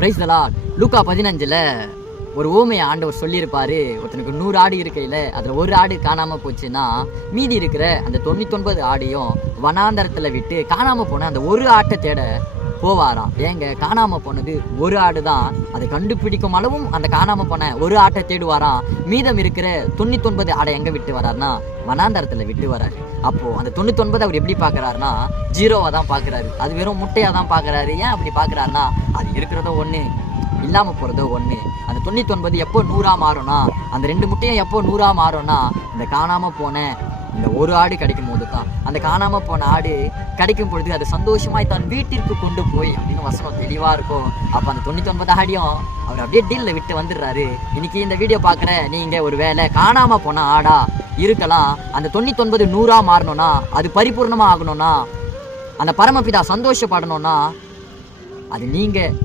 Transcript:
Praise the Lord. லூக்கா 15ல் ஒரு ஊமையை ஆண்டவர் சொல்லியிருப்பாரு. ஒருத்தனுக்கு 100 ஆடு இருக்கையில் அதில் ஒரு ஆடு காணாமல் போச்சுன்னா மீதி இருக்கிற அந்த 99 ஆடையும் வனாந்தரத்தில் விட்டு காணாமல் போன அந்த ஒரு ஆட்டை தேட போவாராம். ஏங்க, காணாமல் போனது ஒரு ஆடு தான். அதை கண்டுபிடிக்கும் அளவும் அந்த காணாமல் போன ஒரு ஆட்டை தேடுவாராம். மீதம் இருக்கிற 99 ஆடை எங்கே விட்டு வராருன்னா வனாந்தரத்தில் விட்டு வராரு. அப்போது அந்த 99 அவர் எப்படி பார்க்குறாருன்னா ஜீரோவாக தான் பார்க்குறாரு. அது வெறும் முட்டையாக தான் பார்க்குறாரு. ஏன் அப்படி பார்க்குறாருன்னா அது இருக்கிறதோ ஒன்று, இல்லாமல் போகிறதோ ஒன்று. அந்த 99 எப்போ 100ஆக மாறும்னா, அந்த 2 முட்டையும் எப்போ 100ஆக மாறும்னா இந்த காணாமல் போன இந்த ஒரு ஆடு கிடைக்கும் போது தான். அந்த காணாமல் போன ஆடு கிடைக்கும் பொழுது அது சந்தோஷமாய் தன் வீட்டிற்கு கொண்டு போய் அப்படின்னு வசனம் தெளிவாக இருக்கும். அப்போ அந்த 99 ஆடியும் அவர் அப்படியே டீலில் விட்டு வந்துடுறாரு. இன்னைக்கு இந்த வீடியோ பார்க்குற நீங்கள் ஒரு வேளை காணாமல் போன ஆடா இருக்கலாம். அந்த 99 100ஆக மாறணும்னா, அது பரிபூர்ணமாக ஆகணும்னா, அந்த பரமபிதா சந்தோஷப்படணும்னா அது நீங்கள்